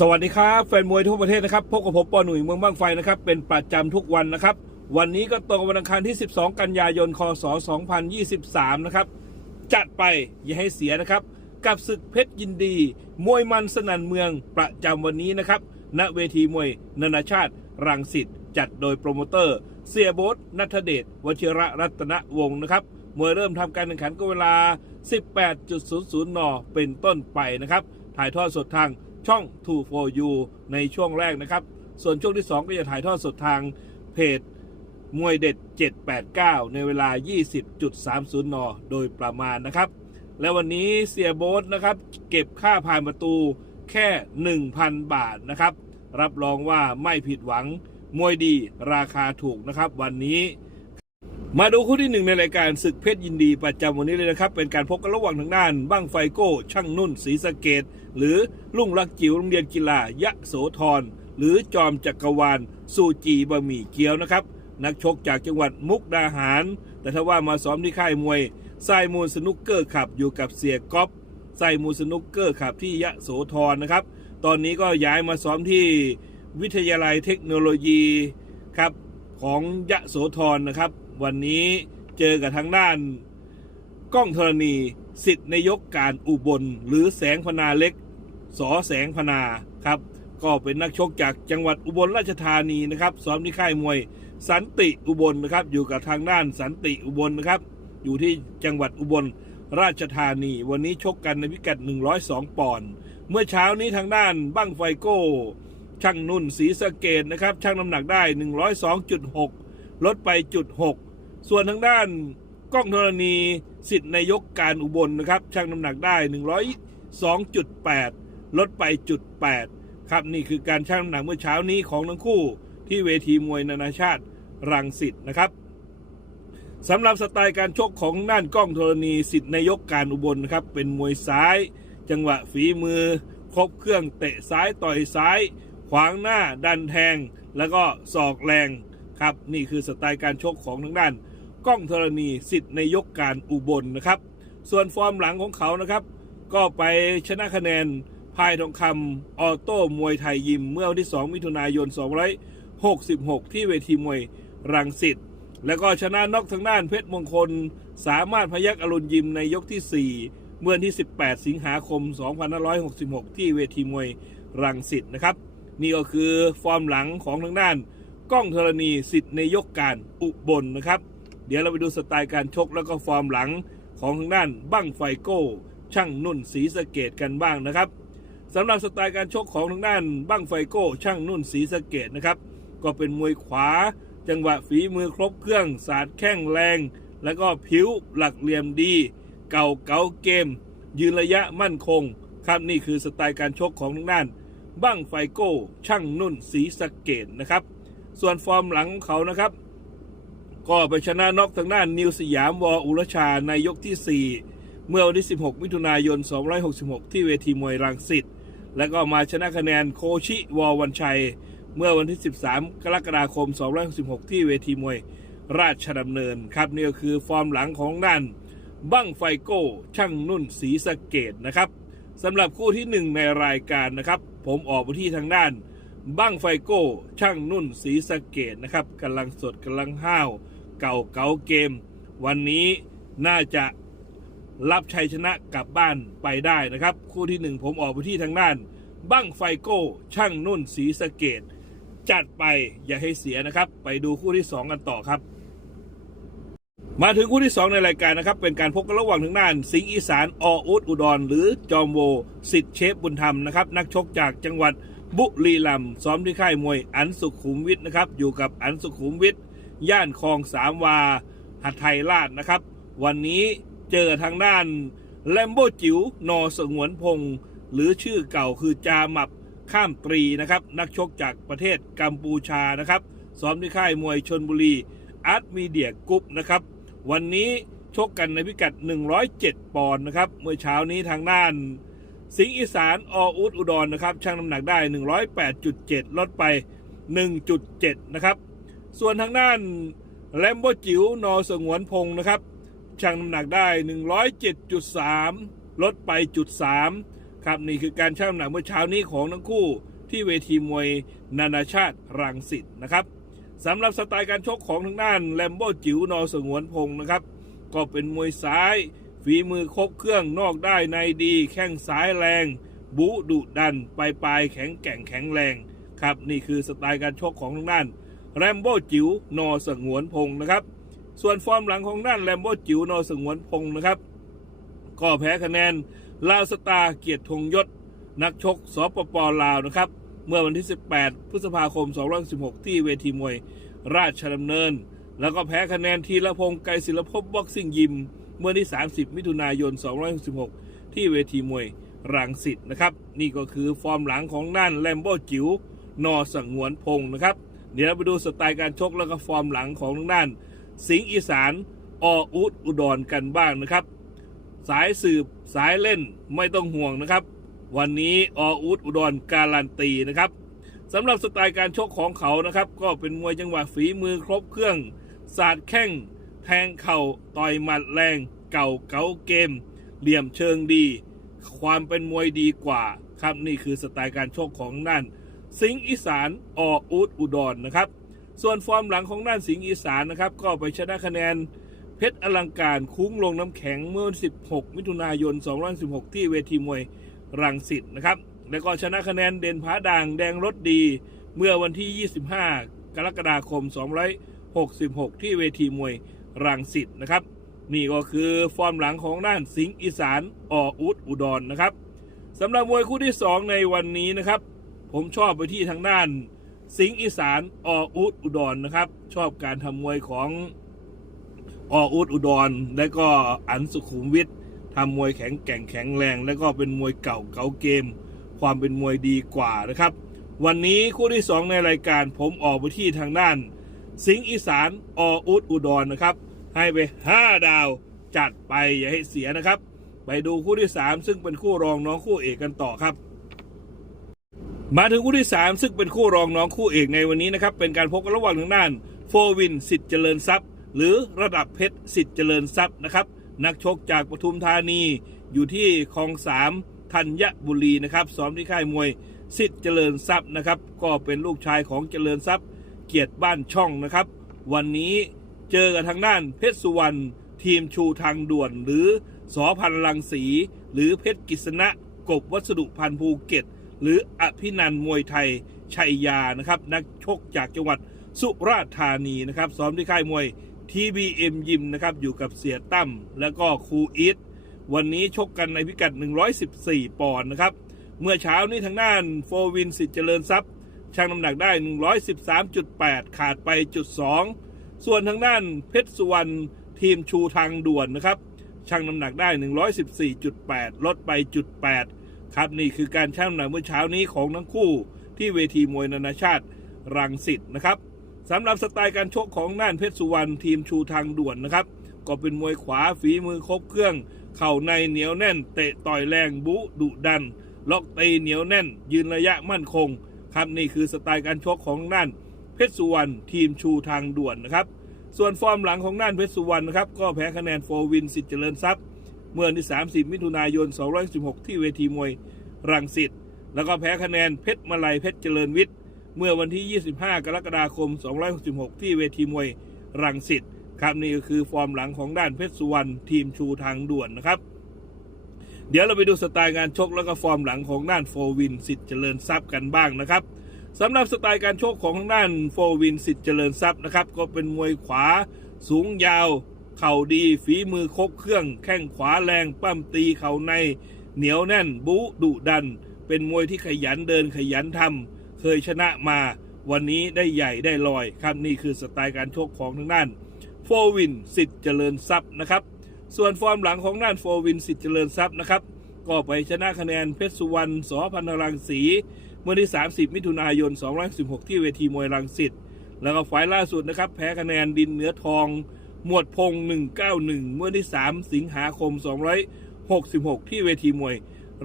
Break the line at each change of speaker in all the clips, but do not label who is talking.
สวัสดีครับแฟนมวยทั่วประเทศนะครับพบกับผมปอหนุ่ยเมืองบ้างไฟนะครับเป็นประจำทุกวันนะครับ วันนี้ก็ตรงกับวันอังคารที่ 12 กันยายน คศ 2023 นะครับ จัดไปอย่าให้เสียนะครับ กับศึกเพชรยินดี มวยมันสนั่นเมืองประจำวันนี้นะครับ ณเวทีมวยนานาชาติ รังสิตจัดโดยโปรโมเตอร์ เสียโบ๊ทนัทเดชวชิระรัตนวงศ์นะครับมวยเริ่มทำการแข่งขันก็เวลา 18.00 น เป็นต้นไปนะครับถ่ายทอดสดทาง ช่อง 2 for you ในช่วงแรกนะครับ ส่วนช่วงที่ 2 ก็จะถ่ายทอดสดทางเพจมวยเด็ด 789 ในเวลา 20.30 น โดยประมาณนะครับ และวันนี้เสียโบ๊ทนะครับ เก็บค่าผ่านประตูแค่ 1,000 บาทนะครับ รับรองว่าไม่ผิดหวังมวยดีราคาถูกนะครับ วันนี้ มาดูคู่ที่หนึ่งในรายการศึกเพชรยินดีประจำวันนี้เลยนะครับ เป็นการพบกันระหว่างทางด้านบ้างไฟโก้ ช่างนุ่นศรีสะเกดหรือลุงรักจิ๋วโรงเรียนกีฬายะโสธรหรือจอมจักรวาลสูจีบะหมี่เกี๊ยวนะครับ นักชกจากจังหวัดมุกดาหาร แต่ถ้าว่ามาซ้อมที่ค่ายมวยไซมูลสนุกเกอร์ขับอยู่กับเสียก๊อฟไซมูลสนุกเกอร์ขับที่ยะโสธรนะครับ ตอนนี้ก็ย้ายมาซ้อมที่วิทยาลัยเทคโนโลยีครับของยะโสธรนะครับ วันนี้เจอกับทางด้านกล้องธรณีสิทธิ์นายกการอุบล หรือแสงพนาเล็กสอแสงพนาครับ ก็เป็นนักชกจากจังหวัดอุบลราชธานีนะครับซ้อมที่ค่ายมวยสันติอุบลนะครับ อยู่กับทางด้านสันติอุบลนะครับ อยู่ที่จังหวัดอุบลราชธานี วันนี้ชกกันในพิกัด 102 ปอนด์เมื่อเช้านี้ทางด้านบั้งไฟโก้ ช่างนุ่นศรีสะเกดนะครับช่างน้ำหนักได้ 102.6 ลดไปจุด6ส่วนทางด้านกล้องธรณีสิทธิ์นายกการอุบลนะครับช่างน้ำหนักได้ 102.8 ลดไปจุด8ครับนี่คือการช่างน้ำหนักเมื่อเช้านี้ของทั้งคู่ที่เวทีมวยนานาชาติรังสิตนะครับสำหรับสไตล์การชกของด้านกล้องธรณีสิทธิ์นายกการอุบลนะครับเป็นมวยซ้าย จังหวะฝีมือ ครบเครื่องเตะซ้ายต่อยซ้าย ขวางหน้าดันแทง แล้วก็ศอกแรง ครับนี่คือสไตล์การชกของทางด้านกล้องธรณีสิทธิ์ในยกการอุบลนะครับ ส่วนฟอร์มหลังของเขานะครับ ก็ไปชนะคะแนนพายทองคำออโต้มวยไทยยิมเมื่อวันที่ 2 มิถุนายน 266 ที่เวทีมวยรังสิตแล้วก็ชนะนอกทางด้านเพชรมงคล สามารถพยักอรุณยิมในยกที่ 4 เมื่อวันที่ 18 สิงหาคม 2566 ที่เวทีมวยรังสิตนะครับ นี่ก็คือฟอร์มหลังของทางด้าน กล้องธรณีสิทธิ์ในยกการอุบลนนะครับ เดี๋ยวเราไปดูสไตล์การชกแล้วก็ฟอร์มหลังของทางด้านบั้งไฟโก้ ช่างนุ่นศรีสะเกดกันบ้างนะครับสำหรับสไตล์การชกของทางด้านบั้งไฟโก้ ช่างนุ่นศรีสะเกดนะครับก็เป็นมวยขวา จังหวะฝีมือครบเครื่องสาดแข้งแรง แล้วก็ผิวหลักเหลี่ยมดี เก่าเก๋าเกม ยืนระยะมั่นคงครับนี่คือสไตล์การชกของทางด้านบั้งไฟโก้ ช่างนุ่นศรีสะเกดนะครับ ส่วนฟอร์มหลังเขานะครับ ก็ไปชนะน็อกทางด้านนิวสยามวออุรชาในยกที่ 4 เมื่อวันที่ 16 มิถุนายน 266 ที่เวทีมวยรังสิตแล้วก็มาชนะคะแนนโคชิวอวันชัย เมื่อวันที่ 13 กรกฎาคม 266 ที่เวทีมวยราชดำเนินครับนี่ก็คือฟอร์มหลังของด้านบั้งไฟโก้ช่างนุ่นศรีสะเกดนะครับสำหรับคู่ที่หนึ่งในรายการนะครับ ผมออกไปที่ทางด้าน บั้งไฟโก้ ช่างนุ่นศรีสะเกดนะครับกำลังสดกำลังห้าว เก่าเก๋าเกม วันนี้น่าจะรับชัยชนะกลับบ้านไปได้นะครับ คู่ที่หนึ่งผมออกไปที่ทางด้านบั้งไฟโก้ ช่างนุ่นศรีสะเกดจัดไปอย่าให้เสียนะครับ ไปดูคู่ที่สองกันต่อครับ มาถึงคู่ที่ 2 ในรายการนะครับ เป็นการพบกันระหว่างทางด้าน สิงห์อีสานออุดอุดร หรือจอมโวสิทธิ์เชฟบุญธรรมนะครับ นักชกจากจังหวัด บุรีรัมย์ซ้อมที่ค่ายมวยอันสุขุมวิทนะครับ อยู่กับอันสุขุมวิทย่านคลองสามวาหัดไทยราชนะครับ วันนี้เจอทางด้านแลมโบจิ๋วนอสงวนพงศ์หรือชื่อเก่าคือจามับข้ามตรีนะครับ นักชกจากประเทศกัมพูชานะครับ ซ้อมที่ค่ายมวยชนบุรีอาร์ตมีเดียกรุ๊ปนะครับ วันนี้ชกกันในพิกัด 107 ปอนด์นะครับ เมื่อเช้านี้ทางด้าน สิงห์อีสานออุดอุดรนะครับช่างน้ำหนักได้ 108.7 ลดไป 1.7 นะครับ ส่วนทางด้านแลมโบจิ๋วนอสงวนพงศ์นะครับช่างน้ำหนักได้ 107.3 ลดไปจุด3ครับนี่คือการชั่งน้ำหนักเมื่อเช้านี้ของทั้งคู่ที่เวทีมวยนานาชาติรังสิตนะครับสำหรับสไตล์การชกของทางด้านแลมโบจิ๋วนอสงวนพงศ์นะครับ ก็เป็นมวยซ้าย ฝีมือครบเครื่องนอกได้ในดีแข้งซ้ายแรง บุดุดันปลายปลายแข็งแกร่งแข็งแรง ครับ นี่คือสไตล์การชกของทางด้านแรมโบ้จิ๋วนอสงวนพงศ์นะครับ ส่วนฟอร์มหลังของด้านแรมโบ้จิ๋วนอสงวนพงศ์นะครับ ก็แพ้คะแนนลาวสตาเกียรติธงยศ นักชกสปปลาวนะครับ เมื่อวันที่ 18 พฤษภาคม2016 ที่เวทีมวยราชดำเนิน แล้วก็แพ้คะแนนทีละพงไกรศิลปภพบ็อกซิ่งยิม เมื่อวันที่ 30 มิถุนายน216ที่เวทีมวยรังสิตนะครับ นี่ก็คือฟอร์มหลังของด้านแลมโบจิ๋วนอสังวนพงศ์นะครับ เดี๋ยวเราไปดูสไตล์การชกแล้วก็ฟอร์มหลังของทางด้าน สิงห์อีสานออุดอุดรกันบ้างนะครับ สายสืบสายเล่นไม่ต้องห่วงนะครับ วันนี้ออุดอุดรการันตีนะครับสำหรับสไตล์การชกของเขานะครับ ก็เป็นมวยจังหวะฝีมือครบเครื่องสาดแข้ง แทงเข่าต่อยหมัดแรงเก่าเก๋าเกม เหลี่ยมเชิงดี ความเป็นมวยดีกว่า ครับนี่คือสไตล์การชกของนั่น สิงห์อีสานออุดอุดรนนะครับ ส่วนฟอร์มหลังของด้านสิงห์อีสานนะครับ ก็ไปชนะคะแนนเพชรอลังการคุ้งลงน้ำแข็งเมื่อ 16 มิถุนายน 2016 ที่เวทีมวยรังสิตนะครับ แล้วก็ชนะคะแนนเด่นผาด่างแดงรถดี เมื่อวันที่ 25 กรกฎาคม 266 ที่เวทีมวย รังสิตนะครับ นี่ก็คือฟอร์มหลังของด้านสิงห์อีสานออุดอุดรนะครับสำหรับมวยคู่ที่ 2 ในวันนี้นะครับ ผมชอบไปที่ทางด้าน สิงห์อีสานออุดอุดรนะครับ ชอบการทำมวยของออุดอุดร และก็อันสุขุมวิททำมวยแข็งแกร่งแข็งแรง และก็เป็นมวยเก่าเก่าเกม ความเป็นมวยดีกว่านะครับ วันนี้คู่ที่ 2 ในรายการผมออกไปที่ทางด้าน สิงห์อีสานออุดอุดรนะครับ ให้ไป 5 ดาวจัดไปอย่าให้เสียนะครับ ไปดูคู่ที่ 3 ซึ่งเป็นคู่รองน้องคู่เอกกันต่อครับ มาถึงคู่ที่ 3 ซึ่งเป็นคู่รองน้องคู่เอกในวันนี้นะครับ เป็นการพบกันระหว่างทางด้านโฟวินสิทธิ์เจริญทรัพย์ หรือระดับเพชรสิทธิ์เจริญทรัพย์นะครับ นักชกจากปทุมธานีอยู่ที่คลองสามธัญบุรีนะครับซ้อมที่ค่ายมวยสิทธิ์เจริญทรัพย์นะครับ ก็เป็นลูกชายของเจริญทรัพย์ เกียรติบ้านช่องนะครับ วันนี้เจอกับทางด้านเพชรสุวรรณทีมชูทางด่วน หรือสอพันลังสี หรือเพชรกิษณะกบวัสดุพันภูเก็ต หรืออภินันมวยไทยชัยยานะครับ นักชกจากจังหวัดสุราษฎร์ธานีนะครับซ้อมที่ค่ายมวย TBM ยิมนะครับอยู่กับเสียตั้มแล้วก็ครูอีทวันนี้ชกกันในพิกัด 114 ปอนด์นะครับ เมื่อเช้านี้ทางด้านโฟวินสิทธิ์เจริญทรัพย์ ชั่งน้ำหนักได้ 113.8 ขาดไปจุด 2 ส่วนทางด้านเพชรสุวรรณทีมชูทางด่วนนะครับชั่งน้ำหนักได้ 114.8 ลดไปจุด 8 ครับนี่คือการชั่งน้ำหนักเมื่อเช้านี้ของทั้งคู่ ที่เวทีมวยนานาชาติรังสิตนะครับสำหรับสไตล์การชกของน่านเพชรสุวรรณทีมชูทางด่วนนะครับ ก็เป็นมวยขวาฝีมือครบเครื่อง เข่าในเหนียวแน่น เตะต่อยแรงบุดุดัน ล็อกตีเหนียวแน่น ยืนระยะมั่นคง ครับนี่คือสไตล์การชกของนั่นเพชรสุวรรณทีมชูทางด่วนนะครับ ส่วนฟอร์มหลังของนั่นเพชรสุวรรณนะครับก็แพ้คะแนนโฟวินสิทธิ์เจริญทรัพย์ เมื่อวันที่ 30 มิถุนายน 216 ที่เวทีมวยรังสิตแล้วก็แพ้คะแนนเพชรมาลัยเพชรเจริญวิทย์เมื่อวันที่ 25 กรกฎาคม 266 ที่เวทีมวยรังสิตครับนี่ก็คือฟอร์มหลังของด้านเพชรสุวรรณทีมชูทางด่วนนะครับ เดี๋ยวเราไปดูสไตล์การชกแล้วก็ฟอร์มหลังของด้านโฟวินสิทธิ์เจริญทรัพย์กันบ้างนะครับสำหรับสไตล์การชกของทางด้านโฟวินสิทธิ์เจริญทรัพย์นะครับก็เป็นมวยขวา สูงยาว เข่าดีฝีมือคบเครื่อง แข้งขวาแรงปั้มตีเข่าใน เหนียวแน่น บุดุดัน เป็นมวยที่ขยันเดินขยันทำเคยชนะมา วันนี้ได้ใหญ่ได้ลอยครับนี่คือสไตล์การชกของทางด้านโฟวินสิทธิ์เจริญทรัพย์นะครับ ส่วนฟอร์มหลังของด้านโฟวินสิทธิ์เจริญทรัพย์นะครับ ก็ไปชนะคะแนนเพชรสุวรรณสอพันธรังสีเมื่อที่ 30 มิถุนายน 216 ที่เวทีมวยรังสิตแล้วก็ไฟล์ล่าสุดนะครับ แพ้คะแนนดินเหนือทอง หมวดพง 191 เมื่อที่ 3 สิงหาคม 266 ที่เวทีมวย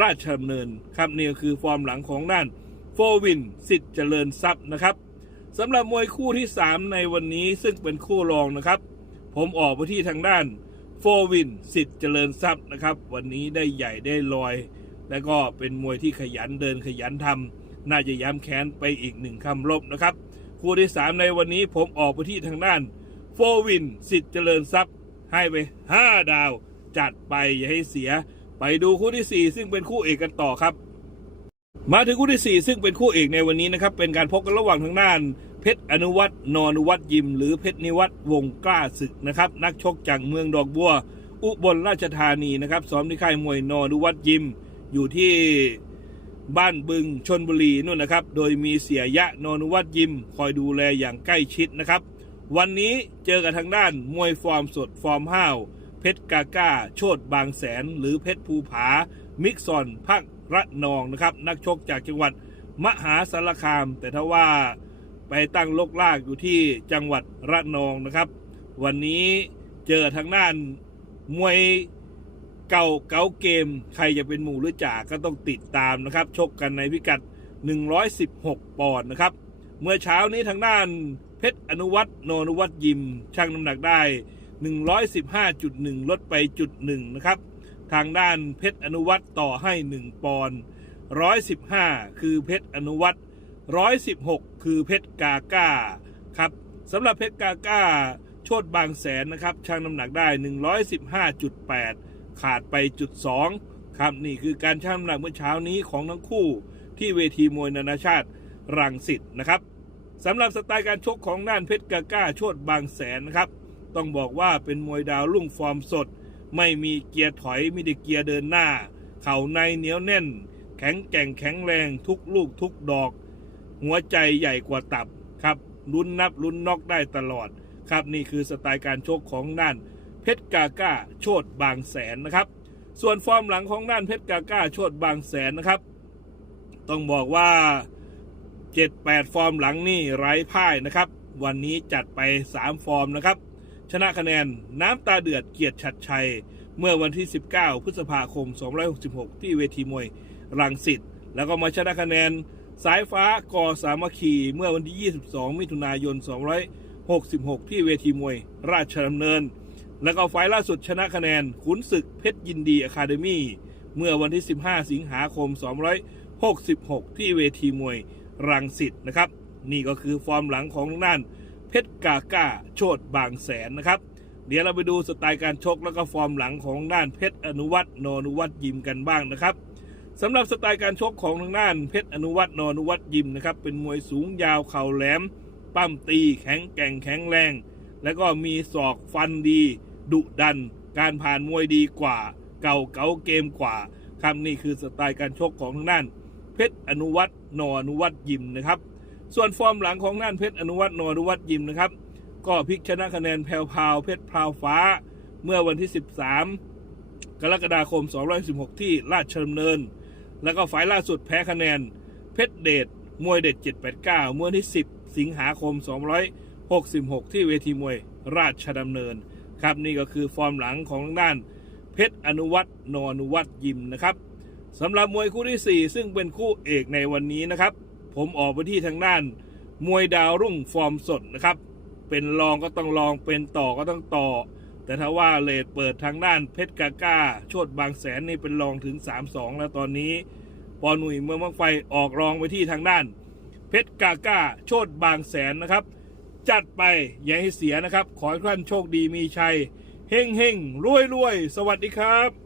ราชดำเนินครับนี่ก็คือฟอร์มหลังของด้านโฟวินสิทธิ์เจริญทรัพย์นะครับสำหรับมวยคู่ที่ 3 ในวันนี้ซึ่งเป็นคู่รองนะครับ ผมออกไปที่ทางด้าน โฟวินสิทธิ์เจริญทรัพย์นะครับ วันนี้ได้ใหญ่ได้ลอย และก็เป็นมวยที่ขยันเดินขยันทำน่าจะย้ำแค้นไปอีกหนึ่งคำลบนะครับ คู่ที่สามในวันนี้ผมออกไปที่ทางด้านโฟวินสิทธิ์เจริญทรัพย์ ให้ไป 5 ดาว จัดไปอย่าให้เสีย ไปดูคู่ที่ 4 ซึ่งเป็นคู่เอกกันต่อครับ มาถึงคู่ที่ 4 ซึ่งเป็นคู่เอกในวันนี้นะครับเป็นการพบกันระหว่างทางด้าน เพชรอนุวัตรนอนุวัตรยิม หรือเพชรนิวัตรวงกล้าศึกนะครับ นักชกจากเมืองดอกบัว อุบลราชธานีนะครับซ้อมที่ค่ายมวยนอนุวัตรยิม อยู่ที่บ้านบึงชนบุรีนู่นนะครับ โดยมีเสียยะนอนุวัตรยิม คอยดูแลอย่างใกล้ชิดนะครับ วันนี้เจอกับทางด้านมวยฟอร์มสดฟอร์มห้าวเพชรกาก้า โชดบางแสน หรือเพชรภูผา มิกซอนภาคระนองนะครับ นักชกจากจังหวัดมหาสารคาม แต่ถ้าว่า ไปตั้งลกลากอยู่ที่จังหวัดระนองนะครับ วันนี้เจอทางด้านมวยเก่าเก่าเกม ใครจะเป็นหมู่หรือจ่าก็ต้องติดตามนะครับ ชกกันในพิกัด 116 ปอนด์นะครับ เมื่อเช้านี้ทางด้านเพชรอนุวัตรโนนุวัตรยิมช่างน้ำหนักได้ 115.1 ลดไปจุดหนึ่งนะครับ ทางด้านเพชรอนุวัตรต่อให้ 1 ปอนด์115 คือเพชรอนุวัตร 116 คือเพชรกาก้าครับสำหรับเพชรกาก้า โชดบางแสนนะครับช่างน้ำหนักได้ 115.8 ขาดไปจุด2ครับนี่คือการชั่งน้ำหนักเมื่อเช้านี้ของทั้งคู่ที่เวทีมวยนานาชาติรังสิตนะครับสำหรับสไตล์การชกของด้านเพชรกาก้า โชดบางแสนนะครับต้องบอกว่าเป็นมวยดาวรุ่งฟอร์มสด ไม่มีเกียร์ถอยมีแต่เกียร์เดินหน้า เข่าในเหนียวแน่น แข็งแกร่งแข็งแรงทุกลูกทุกดอก หัวใจใหญ่กว่าตับครับลุ้นนับลุ้นนอกได้ตลอดครับนี่คือสไตล์การชกของด้านเพชรกาก้าโชดบางแสนนะครับ ส่วนฟอร์มหลังของด้านเพชรกาก้าโชดบางแสนนะครับ ต้องบอกว่า 7-8 ฟอร์มหลังนี่ไร้พ่ายนะครับ วันนี้จัดไป 3 ฟอร์มนะครับ ชนะคะแนนน้ำตาเดือดเกียรติชัดชัย เมื่อวันที่ 19 พฤษภาคม 266 ที่เวทีมวยรังสิตแล้วก็มาชนะคะแนน สายฟ้าก่อสามัคคีเมื่อวันที่ 22 มิถุนายน 266 ที่เวทีมวย ราชดำเนิน แล้วก็ไฟล์ล่าสุดชนะคะแนนขุนศึกเพชรยินดีอะคาเดมี่เมื่อวันที่ 15 สิงหาคม 266 ที่เวทีมวยรังสิตนะครับ นี่ก็คือฟอร์มหลังของทางด้านเพชรกาก้าโชดบางแสนนะครับ เดี๋ยวเราไปดูสไตล์การชกแล้วก็ฟอร์มหลังของด้านเพชรอนุวัตรนอนุวัตรยิมกันบ้างนะครับ สำหรับสไตล์การชกของทางด้านเพชรอนุวัตรนอนุวัตรยิมนะครับเป็นมวยสูงยาวเข่าแหลม ปั้มตีแข็งแกร่งแข็งแรง แล้วก็มีศอกฟันดี ดุดัน การผ่านมวยดีกว่า เก่าเก๋าเกมกว่าครับนี่คือสไตล์การชกของทางด้าน เพชรอนุวัตรนอนุวัตรยิมนะครับ ส่วนฟอร์มหลังของด้านเพชรอนุวัตรนอนุวัตรยิมนะครับ ก็พลิกชนะคะแนนแพรวพาวเพชรพราวฟ้า เมื่อวันที่ 13 กรกฎาคม 216 ที่ราชดำเนิน แล้วก็ฝ่ายล่าสุดแพ้คะแนน เพชรเดชมวยเด็ด 789 เมื่อวันที่ 10 สิงหาคม 266 ที่เวทีมวยราชดำเนิน ครับนี่ก็คือฟอร์มหลังของทางด้าน เพชรอนุวัตรนอนุวัตรยิมนะครับสำหรับมวยคู่ที่ 4 ซึ่งเป็นคู่เอกในวันนี้นะครับ ผมออกไปที่ทางด้าน มวยดาวรุ่งฟอร์มสดนะครับ เป็นรองก็ต้องรองเป็นต่อก็ต้องต่อ แต่ถ้าว่าเลทเปิดทางด้านเพชรกาก้าโชดบางแสนนี่เป็นรองถึง 3-2 แล้วตอนนี้ ปอหนุ่ยเมืองมังไฟออกรองไปที่ทางด้าน เพชรกาก้าโชดบางแสนนะครับ จัดไปอย่าให้เสียนะครับ ขอให้ท่านโชคดีมีชัยเฮ่งเฮ่งรวยรวยสวัสดีครับ